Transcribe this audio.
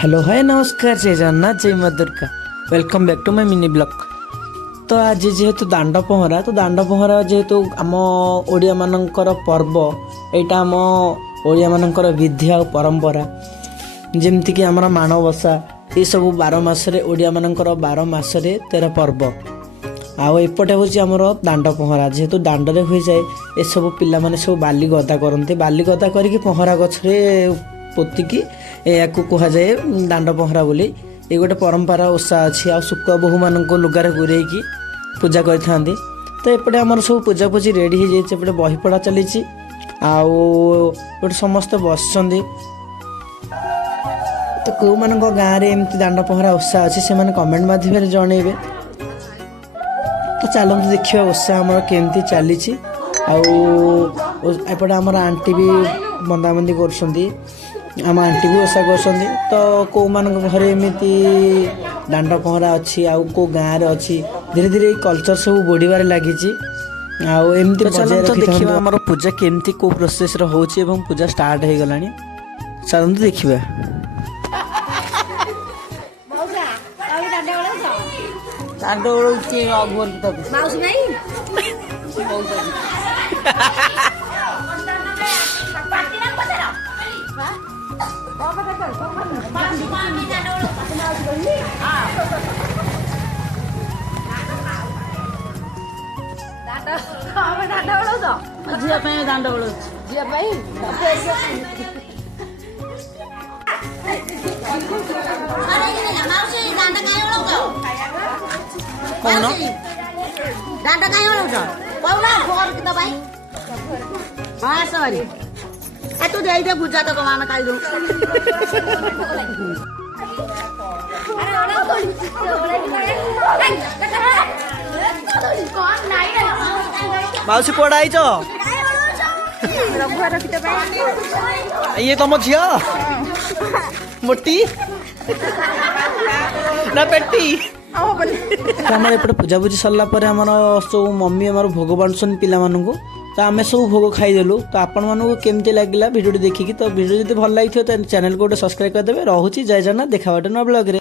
Hello hi नमस्कार जय जगन्नाथ जय माँ Durga welcome back to my mini blog. तो आज जेहेतु दांड पहरा तो दांड पहरा जेहेतु आम ओडिया मानकर पर्व एटा आम ओडिया मानकर विधि आ परंपरा जमती कि आमर माणबसा ये सब 12 मासरे ओडिया मानकर 12 मासरे 13 पर्व आउ एपटे हूँ आमर दांड पहरा जेहेतु दांडे हो जाए ये सब पिला माने सब बाली गदा करते बाली गदा करके पहरा गछरे पोतिकी या कहुए दांड पहरा बोली ये गोटे परंपरा ओषा अच्छी आ शुक्र बोहू मान लुगारे गुरैकी पूजा करते तो एपटे आमर सब पूजा पूजी रेडी हो जाए बही पढ़ा चली आउटे समस्ते बस तो कौ मान गाँव में एमती दांड पहरा ओषा अच्छी से कमेंट माध्यम जनइबे। तो चलते देखा ओषा आमर केमती चली आउटे आमर आंटी भी बंदाबंदी कर आम आंटी भी ओषा कर तो कौ मान घर एमती दांड पहरा अच्छी आउ को गाँव में अच्छी धीरे धीरे कल्चर सब बढ़िबार लगी आमती तो देखिए आम पूजा केमती को प्रोसेस होची एवं पूजा स्टार्ट हो गला चलते देखिए। झील दांड बड़ो दांड हाँ सॉरी तू दे बुझा तो मामा खाई दू माउसी पढ़ाई ये तुम झी मोटी ना पेटी आम एपटे पूजा पूजी सरला सब मम्मी आम भोग बांटुन पिला तो आम सब भोग खाईदेलु। तो आपण मानू केमती लगे भिडियो देखिकी तो भिडियो जब भल लगी तो चैनल को गोटे सब्सक्राइब करदे। रोचे जय जगन्नाथ देखा नया ब्लॉग रे।